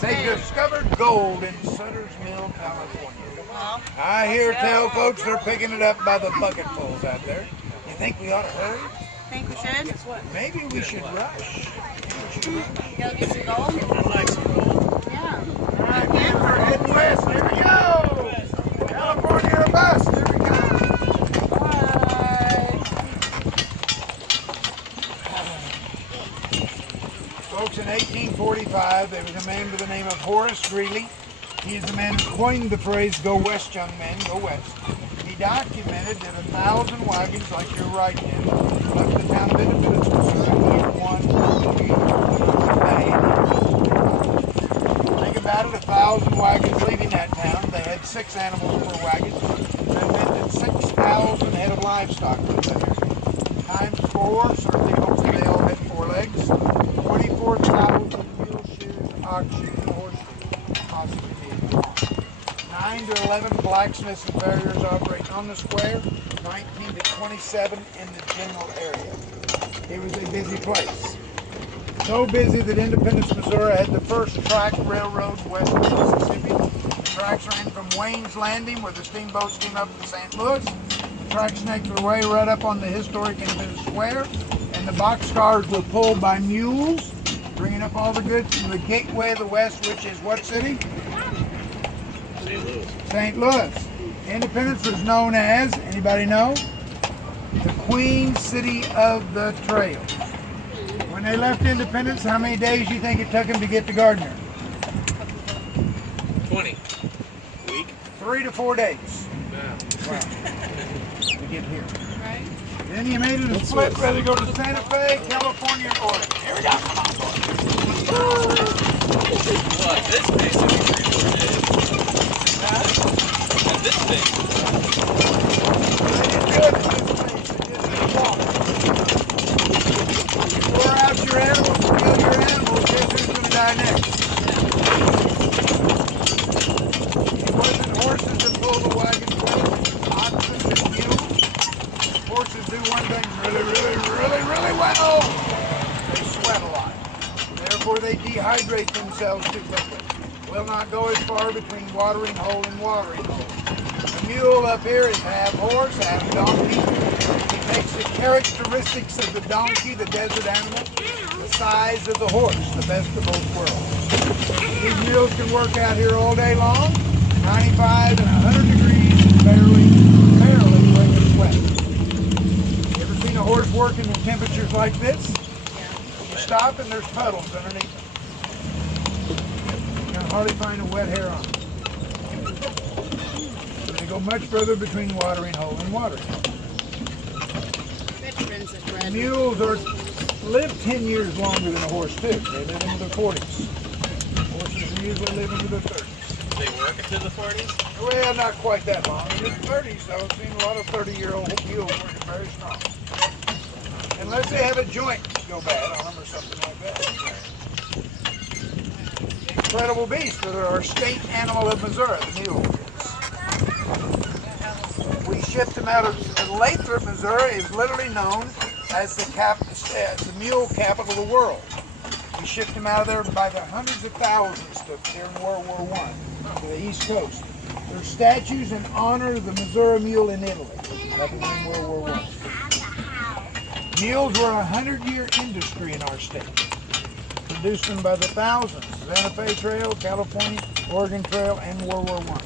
They discovered gold in Sutter's Mill, California. I hear tell folks they're picking it up by the bucketfuls out there. You think we ought to hurry? Think we should? Maybe we should rush. Go get some gold? Yeah. Again, we're heading west. Here we go. California or bust. Here we go. Bye. Folks, in 1845, there was a man by the name of Horace Greeley. He is the man who coined the phrase, "Go west, young men, go west." He documented that 1,000 wagons, like you're riding in, left the town of Independence, Missouri, year 1, May. Think about it, 1,000 wagons leaving that town. They had 6 animals per wagon. That meant that 6,000 head of livestock was there. Times 4, certainly hopefully they all had 4 legs. 24,000 mule shoes, ox shoes, and horse shoes. Possibly 9 to 11 blacksmiths and farriers operating on the square, 19 to 27 in the general area. It was a busy place. So busy that Independence, Missouri had the first track railroad west of Mississippi. The tracks ran from Wayne's Landing, where the steamboats came up to St. Louis. The tracks snaked their way right up on the historic Independence Square, and the boxcars were pulled by mules, bringing up all the goods from the gateway of the West, which is what city? St. Louis. Independence was known as, anybody know? The Queen City of the Trail. When they left Independence, how many days do you think it took them to get to Gardner? 20. Week? 3 to 4 days. Yeah. Wow. To get here. Right. Then you made it a split, whether to go to Santa Fe, California, or Oregon. Here we go. Come on, boy. What? This basically 3 to 4 days. And this thing. You wore out your animals, kill your animals, guess who's going to die next? It wasn't horses that pull the wagon, oxen and mules. Horses do one thing really well. They sweat a lot. Therefore, they dehydrate themselves too quickly. Will not go as far between watering hole and watering hole. The mule up here is half horse, half donkey. It makes the characteristics of the donkey, the desert animal, the size of the horse, the best of both worlds. These mules can work out here all day long, 95 and 100 degrees, and barely break a sweat. You ever seen a horse working in temperatures like this? You stop and there's puddles underneath them. You can hardly find a wet hair on them. So they go much further between watering hole and watering hole. Mules live 10 years longer than a horse too. They live into their 40s. Horses usually live into their 30s. They work into the 40s? Well, not quite that long. In their 30s, though, I've seen a lot of 30-year-old mules working very strong. Unless they have a joint go bad on them or something like that. Incredible beast, but they're our state animal of Missouri, the mule. We shipped them out of Lathrop, Missouri. Is literally known as the mule capital of the world. We shipped them out of there by the hundreds of thousands during World War I to the East Coast. There's statues in honor of the Missouri mule in Italy, back in World War I. Mules were a 100-year industry in our state. Produced them by the thousands. Santa Fe Trail, California, Oregon Trail, and World War I.